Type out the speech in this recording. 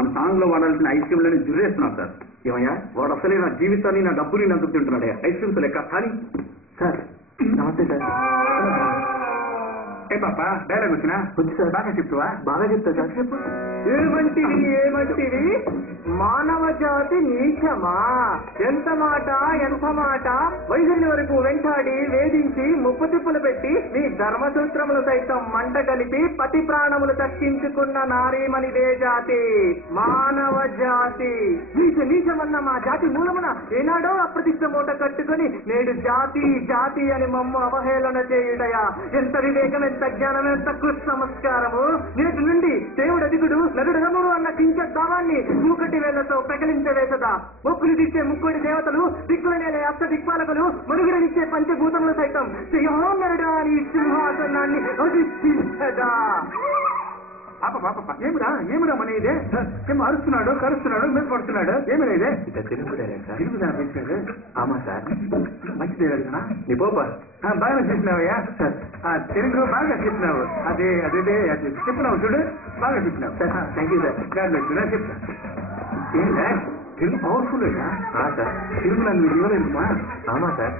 మన సాంగ్ లో వాడాల్సిన ఐస్ క్రీమ్లని జుర్రేస్తున్నాం సార్. ఏమయ్యా వాడు అసలే నా జీవితాన్ని నా డబ్బుని నందుకు తింటున్నాడే. ఐస్ క్రీమ్స్ లెక్క కానీ సార్. నమస్తే సార్. ఏ పాప డైలాగ్ వచ్చినా వచ్చి సార్. బాగా చెప్తావా? బాగా చెప్తా సార్. చెప్పు. ఏమంటివి మానవ జాతి నీచమా? ఎంత మాట వైద్యుని వరకు వెంటాడి వేధించి ముప్పు తిప్పులు పెట్టి నీ ధర్మసూత్రములు సైతం మంట కలిపి పతి ప్రాణములు దక్కించుకున్న నారీమణిదే జాతి మానవ జాతి. నీచమన్న మా జాతి మూలమున ఏనాడో అప్రతిష్ట మూట కట్టుకుని నేడు జాతి జాతి అని మమ్మ అవహేళన చేయుటయా? ఎంత వివేకం, ఎంత జ్ఞానం, ఎంత కుసంస్కారము! నేటి నుండి దేవుడు అధికుడు నరుడనముడు అన్న కించద్దావాన్ని మూకటి వేళ్లతో ప్రకలించవేసదా? మొక్కులు తీసే ముక్కుడి దేవతలు, దిక్కుల నేల అష్ట దిక్పాలకులు, మరుగుడనిచ్చే పంచభూతములు సైతం సింహోన్నరుడా అని సింహాసనాన్ని అధిష్ఠించదా? ఏమిరా మన ఇదే? ఏమో అరుస్తున్నాడు, కరుస్తున్నాడు, మీద పడుతున్నాడు. ఏమైనా ఇదే? తెలుగుదా పెంచాడు? ఆమా సార్. మంచిదే అడిగినా నీ పోపా. బాగా చెప్పినావయ్యా సార్. తెలుగు బాగా చెప్పినావు. అదే చెప్పినావు చూడు, బాగా చెప్పినావు. Thank you sir. గాడ్ వచ్చినా చెప్తా. ఏంటా తెలుగు పవర్ఫుల్ సార్. తెలుగు నన్ను ఇవ్వలేదుమా? ఆమా సార్.